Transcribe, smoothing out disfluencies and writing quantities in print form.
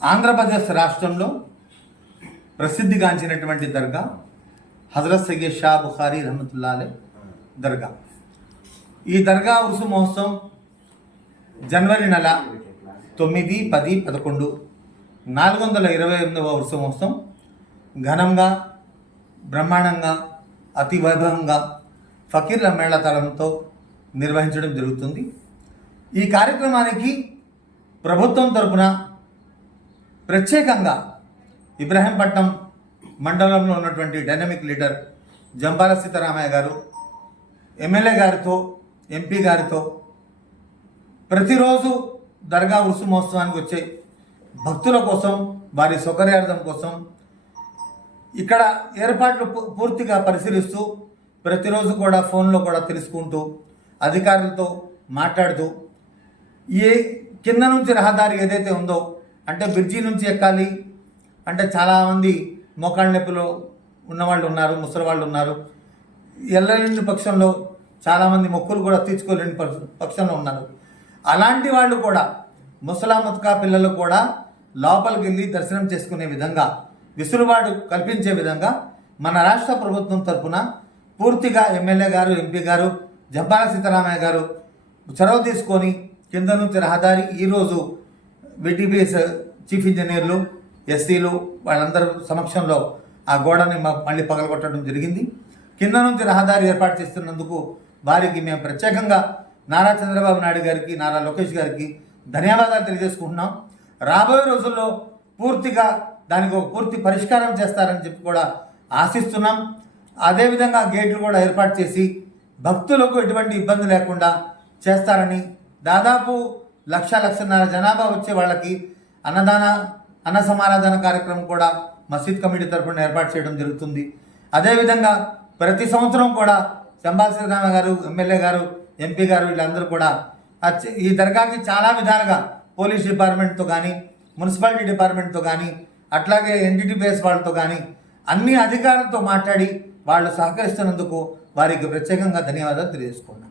ఆంధ్రప్రదేశ్ రాష్ట్రంలో ప్రసిద్ధిగాంచినటువంటి దర్గా హజరత్ సయ్యద్ షా బుఖారీ రహమతుల్లాహ్ అలైహి దర్గా. ఈ దర్గా ఉరుసు మహోత్సవం జనవరి నెల 9, 10, 11 428వ ఉరుసు మహోత్సవం ఘనంగా, బ్రహ్మాండంగా, అతి వైభవంగా ఫకీర్ల మేళతాళంతో నిర్వహించడం జరుగుతుంది. ఈ కార్యక్రమానికి ప్రభుత్వం తరపున ప్రత్యేకంగా ఇబ్రాహీంపట్నం మండలంలో ఉన్నటువంటి డైనమిక్ లీడర్ జంపాల సీతారామయ్య గారు ఎమ్మెల్యే గారితో, ఎంపీ గారితో ప్రతిరోజు దర్గా ఉరుసు మహోత్సవానికి వచ్చే భక్తుల కోసం, వారి సౌకర్యార్థం కోసం ఇక్కడ ఏర్పాట్లు పూర్తిగా పరిశీలిస్తూ ప్రతిరోజు కూడా ఫోన్లో కూడా తెలుసుకుంటూ అధికారులతో మాట్లాడుతూ ఏ కింద నుంచి రహదారి ఏదైతే ఉందో, అంటే బ్రిడ్జి నుంచి ఎక్కాలి అంటే చాలామంది మోకాళ్ళ నొప్పులు ఉన్నవాళ్ళు ఉన్నారు, ముసలి వాళ్ళు ఉన్నారు, వెళ్ళలేని పక్షంలో చాలామంది మొక్కులు కూడా తీర్చుకోలేని పక్షంలో ఉన్నారు. అలాంటి వాళ్ళు కూడా, ముసలా ముతకా పిల్లలు కూడా లోపలికి వెళ్ళి దర్శనం చేసుకునే విధంగా విసులుబాటు కల్పించే విధంగా మన రాష్ట్ర ప్రభుత్వం తరఫున పూర్తిగా ఎమ్మెల్యే గారు, ఎంపీ గారు, జంపాల సీతారామయ్య గారు చొరవ తీసుకొని కింద నుంచి రహదారి ఈరోజు విటిపిఎస్ చీఫ్ ఇంజనీర్లు, ఎస్సీలు వాళ్ళందరూ సమక్షంలో ఆ గోడని మళ్ళీ పగలగొట్టడం జరిగింది. కింద నుంచి రహదారి ఏర్పాటు చేస్తున్నందుకు వారికి మేము ప్రత్యేకంగా నారా చంద్రబాబు నాయుడు గారికి, నారా లోకేష్ గారికి ధన్యవాదాలు తెలియజేసుకుంటున్నాం. రాబోయే రోజుల్లో పూర్తిగా దానికి ఒక పూర్తి పరిష్కారం చేస్తారని చెప్పి కూడా ఆశిస్తున్నాం. అదేవిధంగా గేట్లు కూడా ఏర్పాటు చేసి భక్తులకు ఎటువంటి ఇబ్బంది లేకుండా చేస్తారని, దాదాపు 1,00,000-1,50,000 జనాభా వచ్చే వాళ్ళకి అన్న సమారాధన కార్యక్రమం కూడా మసీద్ కమిటీ తరఫున ఏర్పాటు చేయడం జరుగుతుంది. అదేవిధంగా ప్రతి సంవత్సరం కూడా జంపాల సీతారామయ్య గారు, ఎమ్మెల్యే గారు, ఎంపీ గారు వీళ్ళందరూ కూడా ఈ దర్గాకి చాలా విధాలుగా పోలీస్ డిపార్ట్మెంట్తో కానీ, మున్సిపాలిటీ డిపార్ట్మెంట్తో కానీ, అట్లాగే ఎన్డీటీపీఎస్ వాళ్ళతో కానీ అన్ని అధికారులతో మాట్లాడి వాళ్ళు సహకరిస్తున్నందుకు వారికి ప్రత్యేకంగా ధన్యవాదాలు తెలియజేసుకున్నాను.